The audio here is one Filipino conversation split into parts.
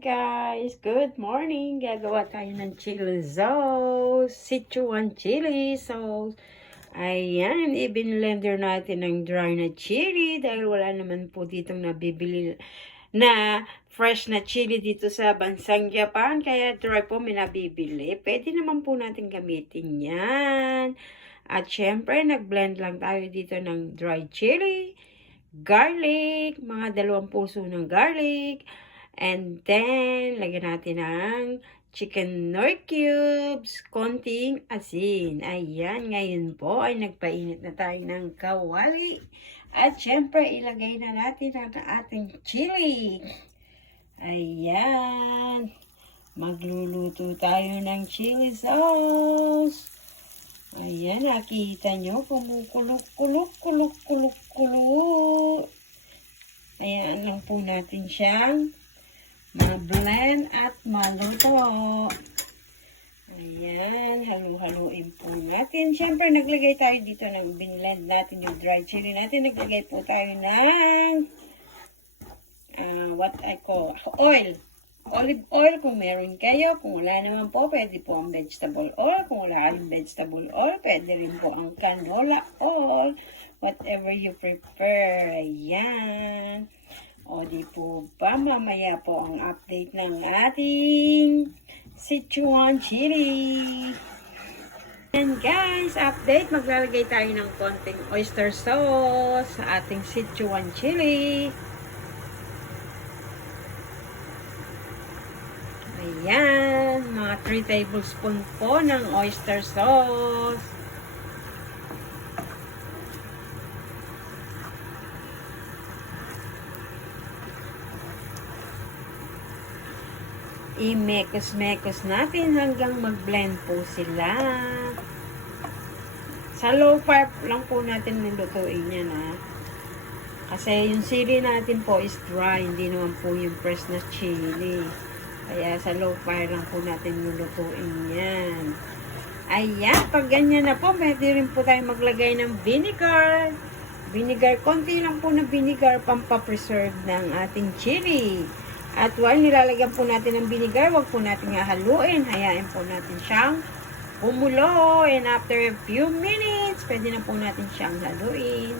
guys! Good morning! Gagawa tayo ng chili sauce. Sichuan chili sauce. Ayan, i-blender natin ng dry na chili dahil wala naman po ditong nabibili na fresh na chili dito sa bansang Japan. Kaya dry po may nabibili. Pwede naman po natin gamitin yan. At syempre, nag-blend lang tayo dito ng dry chili, garlic, mga 2 puso ng garlic, and then, lagyan natin ng chicken nor cubes, konting asin. Ayan, ngayon po ay nagpainit na tayo ng kawali. At syempre, ilagay na natin ang ating chili. Ayan, magluluto tayo ng chili sauce. Ayan, nakita nyo, kumukulok-kulok-kulok-kulok-kulok. Ayan lang po natin siyang ma-blend at maluto. Ayan, halu-haluin po natin. Siyempre, naglagay tayo dito ng binlend natin yung dry chili natin. Naglagay po tayo ng what I call oil. Olive oil kung meron kayo. Kung wala naman po, pwede po ang vegetable oil. Kung wala kayong vegetable oil, pwede rin po ang canola oil. Whatever you prefer. Ayan. O di po ba, mamaya po ang update ng ating Sichuan chili. And guys, update. Maglalagay tayo ng konting oyster sauce sa ating Sichuan chili. Ayan, mga 3 tablespoon po ng oyster sauce. I-mekos-mekos natin hanggang mag-blend po sila. Sa low fire lang po natin nilutuin yan, ha. Kasi yung chili natin po is dry, hindi naman po yung fresh na chili. Kaya sa low fire lang po natin nilutuin yan. Ayan, pag ganyan na po, pwede rin po tayo maglagay ng vinegar. Vinegar, konti lang po na vinegar, pampapreserve ng ating chili. At while nilalagyan po natin ng vinegar, wag po natin haluin. Hayaan po natin siyang kumulo. And after a few minutes, pwede na po natin siyang haluin.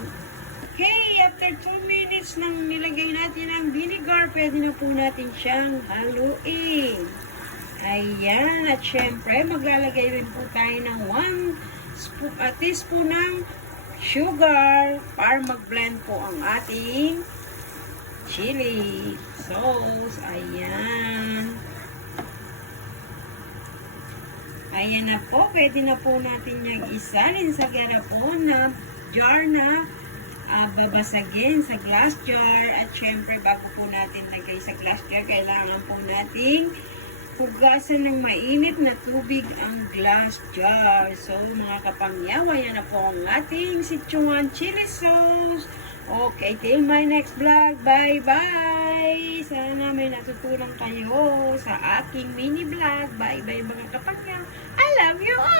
Okay, after 2 minutes nang nilagay natin ang vinegar, pwede na po natin siyang haluin. Ayan, at syempre, maglalagay rin po tayo ng 1 teaspoon ng sugar para mag-blend po ang ating chili sauce. Ayan. Ayan na po. Pwede na po natin yung isalin sa garapon na jar na babasagin sa glass jar. At syempre, bago po natin lagay sa glass jar, kailangan po nating hugasan ng mainit na tubig ang glass jar. So, mga kapangyaw, ayan na po ang ating Sichuan chili sauce. Okay, till my next vlog. Bye-bye! Sana may natutunan kayo sa aking mini vlog. Bye-bye mga kapangyaw. I love you all!